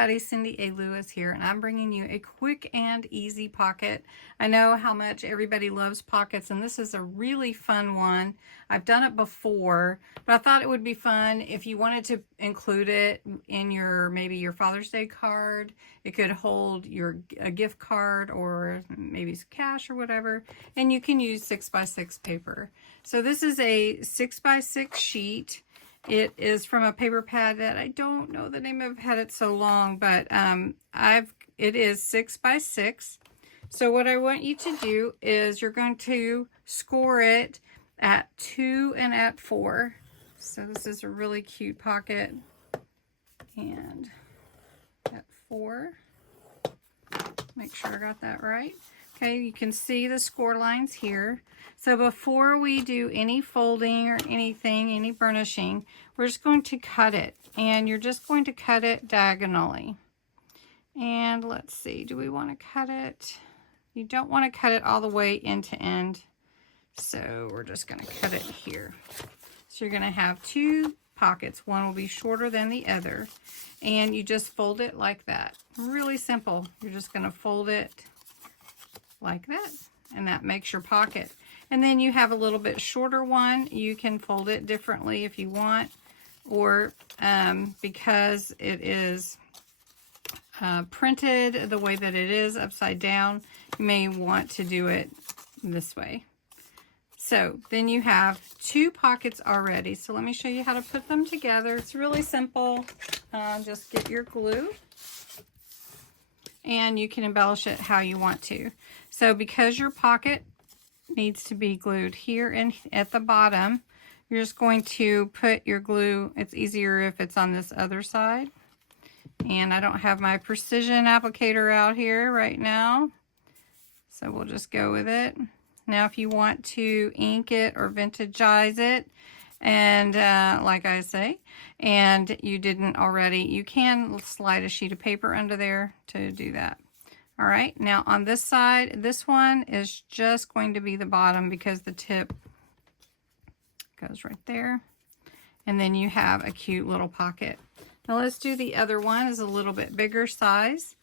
everybody, Cindy A. Lewis here, and I'm bringing you a quick and easy pocket. I know how much everybody loves pockets, and this is a really fun one. I've done it before, but I thought it would be fun if you wanted to include it in your, maybe your Father's Day card. It could hold a gift card or maybe some cash or whatever, and you can use 6x6 paper. So this is a 6x6 sheet. It is from a paper pad that I don't know the name of. I've had it so long, but it is 6x6. So what I want you to do is you're going to score it at 2 and at 4. So this is a really cute pocket. And at 4. Make sure I got that right. Okay, you can see the score lines here. So before we do any folding or anything, any burnishing, we're just going to cut it. And you're just going to cut it diagonally. And let's see, do we want to cut it? You don't want to cut it all the way end to end. So we're just going to cut it here. So you're going to have two pockets. One will be shorter than the other. And you just fold it like that. Really simple. You're just going to fold it like that. And that makes your pocket. And then you have a little bit shorter one. You can fold it differently if you want, or because it is printed the way that it is upside down, you may want to do it this way. So then you have two pockets already. So let me show you how to put them together. It's really simple. Just get your glue and you can embellish it how you want to. So because your pocket needs to be glued here and at the bottom, you're just going to put your glue. It's easier if it's on this other side. And I don't have my precision applicator out here right now, so we'll just go with it. Now if you want to ink it or vintagize it, and like I say, and you didn't already, you can slide a sheet of paper under there to do that. All right, now on this side, this one is just going to be the bottom because the tip goes right there. And then you have a cute little pocket. Now let's do the other one. It's a little bit bigger size.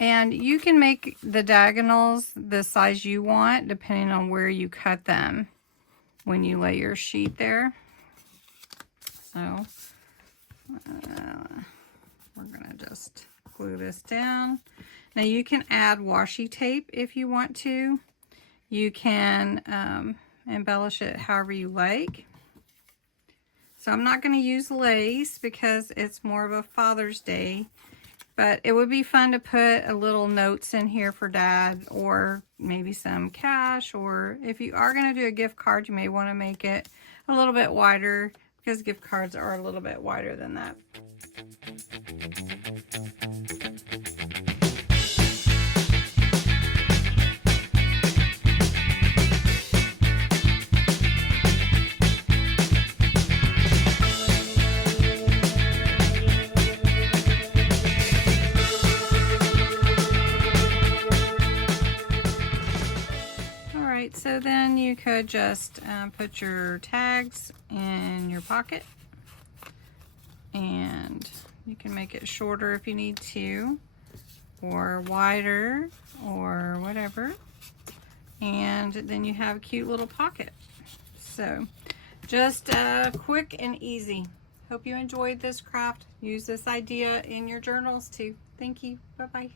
And you can make the diagonals the size you want depending on where you cut them when you lay your sheet there. So we're gonna just glue this down. Now you can add washi tape if you want to. You can embellish it however you like. So I'm not going to use lace because it's more of a Father's Day, but it would be fun to put a little notes in here for Dad, or maybe some cash, or if you are going to do a gift card, you may want to make it a little bit wider because gift cards are a little bit wider than that. So then you could just put your tags in your pocket, and you can make it shorter if you need to, or wider, or whatever. And then you have a cute little pocket. So just quick and easy. Hope you enjoyed this craft. Use this idea in your journals too. Thank you. Bye-bye.